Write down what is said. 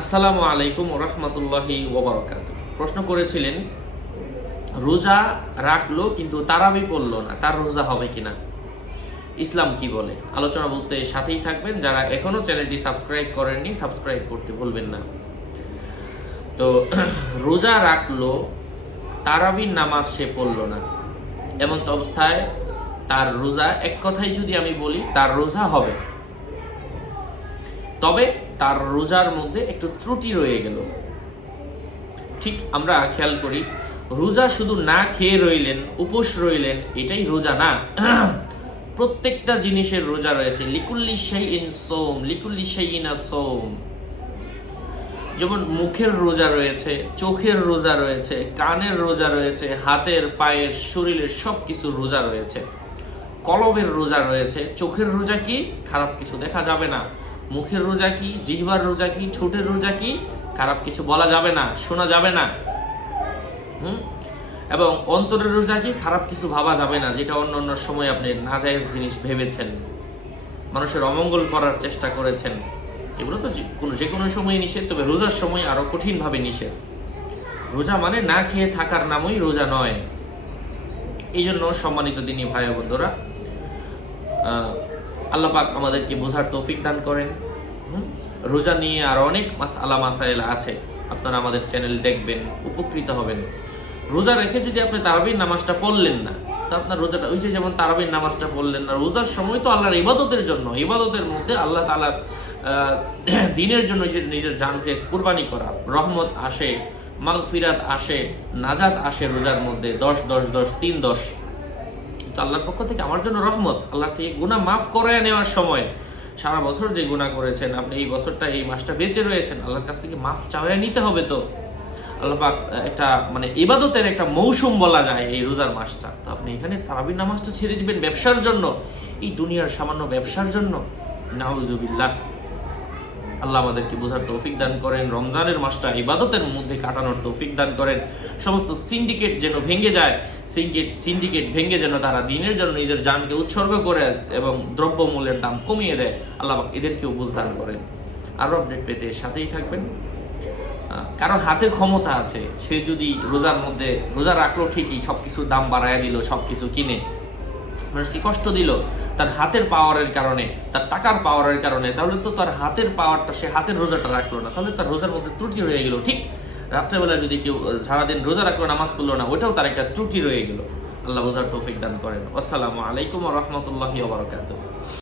আসসালামু আলাইকুম রহমতুল্লাহি ওবরকাত প্রশ্ন করেছিলেন, রোজা রাখল কিন্তু তারাবি পড়ল না, তার রোজা হবে কিনা? ইসলাম কি বলে? আলোচনা বুঝতে সাথেই থাকবেন, যারা এখনও চ্যানেলটি সাবস্ক্রাইব করেননি, সাবস্ক্রাইব করতে ভুলবেন না। তো, রোজা রাখল তারাবির নামাজ সে পড়ল না। এমন অবস্থায় তার রোজা, এক কথাই যদি আমি বলি, তার রোজা হবে। তবে তার রোজার মধ্যে একটু ত্রুটি রয়ে গেল। ঠিক আমরা খেয়াল করি, রোজা শুধু না খেয়ে রইলেন, উপোস রইলেন, এটাই রোজা না। প্রত্যেকটা জিনিসের রোজা রয়েছে। লিকুল্লি শাইইন সোম লিকুল্লি শাইইনা সোম যেমন মুখের রোজা রয়েছে, চোখের রোজা রয়েছে, কানের রোজা রয়েছে, হাতের, পায়ের, শরীরের সব কিছু রোজা রয়েছে। কলমের রোজা রয়েছে। চোখের রোজা কি? খারাপ কিছু দেখা যাবে না। মুখের রোজা কি, জিহ্বার রোজা কি, ঠোঁটের রোজা কি? খারাপ কিছু বলা যাবে না, শোনা যাবে না। হুম? এবং অন্তরের রোজা কি, খারাপ কিছু ভাবা যাবে না, যেটা অন্য অন্য সময় আপনি নাজায়েজ জিনিস ভেবেছেন। মানুষের অমঙ্গল করার চেষ্টা করেছেন। এগুলো তো কোনো, যে কোনো সময় নিষেধ, তবে রোজার সময় আরও কঠিনভাবে নিষেধ। রোজা মানে না খেয়ে থাকার নামই রোজা নয়। এই জন্য সম্মানিত দিনী ভাই বন্ধুরা আহ, আল্লাহ পাক আমাদেরকে বোঝার তৌফিক দান করেন? রোজা নিয়ে আর অনেক মাস আলা মাসাইল আছে। আপনারা আমাদের চ্যানেল দেখবেন উপকৃত হবেন। রোজা রেখে যদি আপনি তারাবির নামাজটা পড়লেন না তো আপনার রোজাটা ওই যে যেমন তারাবির নামাজটা পড়লেন না রোজার সময় তো আল্লাহর ইবাদতের জন্য ইবাদতের মধ্যে আল্লাহ তালার দিনের জন্য যে নিজের জানকে কুরবানি করা রহমত আসে মাগফিরাত আসে নাজাত আসে রোজার মধ্যে দশ দশ দশ তিন দশ। তো আল্লাহর পক্ষ থেকে আমার জন্য রহমত। আল্লাহ থেকে গুনাহ মাফ করে নেওয়ার সময় সারা বছর যে গুনাহ করেছেন, আপনি এই বছরটা, এই মাসটা বেঁচে রয়েছেন, আল্লাহর কাছ থেকে মাফ চাওয়া নিতে হবে তো। আল্লাহ পাক একটা মানে ইবাদতের একটা মৌসুম বলা যায় এই রোজার মাসটা। তো আপনি এখানে তারাবির নামাজটা ছেড়ে দিবেন ব্যবসার জন্য, এই দুনিয়ার সামান্য ব্যবসার জন্য। নাউজুবিল্লাহ। আল্লাহ আমাদেরকে বোঝার তৌফিক দান করেন। রমজানের মাসটা ইবাদতের মধ্যে কাটানোর তৌফিক দান করেন। সমস্ত সিন্ডিকেট যেন ভেঙে যায় সিন্ডিকেট সিন্ডিকেট ভেঙে যেন তারা দিনের জন্য নিজের জানকে উৎসর্গ করে এবং দ্রব্যমূল্যের দাম কমিয়ে দেয় আল্লাহ এদেরকেও বুঝ দান করেন। আরও আপডেট পেতে সাথেই থাকবেন। আহ, কারও হাতে ক্ষমতা আছে সে যদি রোজার মধ্যে রোজা রাখল ঠিকই সব কিছুর দাম বাড়ায় দিল সব কিছু কিনে। মানুষকে কষ্ট দিল, তার হাতের পাওয়ারের কারণে, তার টাকার পাওয়ারের কারণে, তাহলে তো তার হাতের পাওয়ারটা, সে হাতের রোজাটা রাখল না, তাহলে তার রোজার মধ্যে ত্রুটি রয়ে গেল, ঠিক? রাত্রেবেলা যদি কেউ সারাদিন রোজা রাখল, নামাজ পড়ল না ওটাও তার একটা ত্রুটি রয়ে গেল। আল্লাহ বোঝার তৌফিক দান করেন। আসসালামু আলাইকুম রহমতুল্লাহি